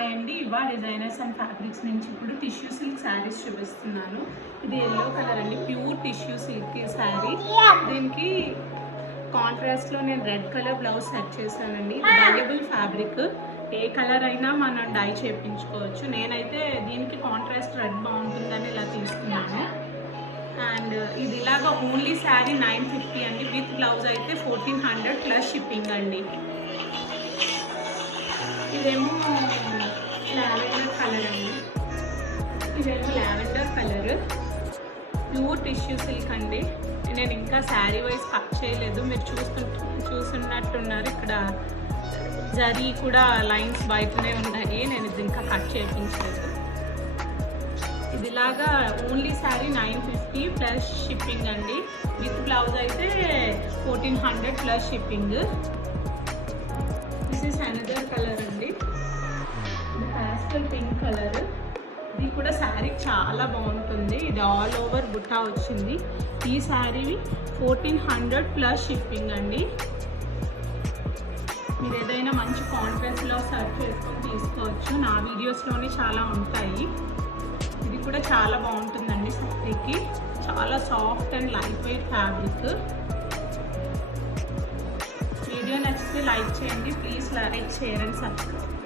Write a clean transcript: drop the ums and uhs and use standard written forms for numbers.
Hi అండి, ఇవా designers and fabrics నుంచి ఇప్పుడు టిష్యూ సిల్క్ శారీస్ చూపిస్తున్నాను. ఇది ఎల్లో కలర్ అండి, ప్యూర్ టిష్యూ సిల్క్ శారీ. దీనికి కాంట్రాస్ట్లో నేను రెడ్ కలర్ బ్లౌజ్ సెట్ చేశానండి. ఇది డైయబుల్ ఫ్యాబ్రిక్, ఏ కలర్ అయినా మనం డై చేయించుకోవచ్చు. నేనైతే దీనికి కాంట్రాస్ట్ రెడ్ బాగుంటుందని ఇలా తీసుకున్నాను. అండ్ ఇది ఇలాగా ఓన్లీ శారీ 950 అండి, విత్ బ్లౌజ్ అయితే 1400 ప్లస్ షిప్పింగ్ అండి. ఇదేమో లావెండర్ కలర్ అండి, ఇదేమో lavender colour, pure tissue silk అండి. నేను ఇంకా శారీ వైజ్ కట్ చేయలేదు, మీరు చూస్తున్నట్టున్నారు. ఇక్కడ జరీ కూడా లైన్స్ బయటనే ఉన్నాయి, నేను ఇది ఇంకా కట్ చేయించలేదు. ఇదిలాగా ఓన్లీ శారీ 950 ప్లస్ షిప్పింగ్ అండి, విత్ బ్లౌజ్ అయితే 1400 plus shipping. This is another colour అండి, పాస్టల్ పింక్ కలర్. ఇది కూడా శారీ చాలా బాగుంటుంది. ఇది ఆల్ ఓవర్ బుట్టా వచ్చింది. ఈ శారీ 1400 ప్లస్ షిప్పింగ్ అండి. మీరు ఏదైనా మంచి కాంట్రాస్ట్లో సర్చ్ చేసుకొని తీసుకోవచ్చు, నా వీడియోస్లోనే చాలా ఉంటాయి. ఇది కూడా చాలా బాగుంటుందండి శారీకి, చాలా soft and light weight fabric. Video నచ్చితే లైక్ చేయండి, please like, share and subscribe.